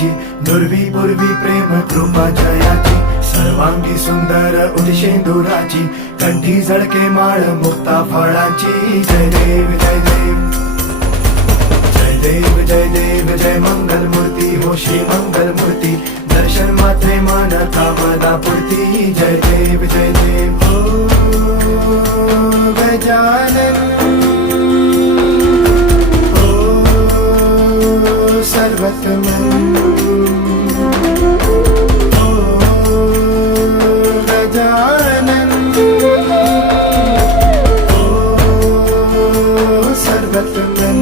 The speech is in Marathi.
जयाची, दुर्वी पूर्वी प्रेम कृपा जयाची, सर्वांगी सुंदर उदिशेंदुराची, कंठी झळके माळ मुक्ता फळाची. जय देव जय देव जय देव जय देव जय मंगल मूर्ती हो श्री मंगल मूर्ती, दर्शन मात्रे मन कामना पूर्ती. जय देव जय देव हो गजानन हो सर्वतमन हो गजानन हो सर्वतमन.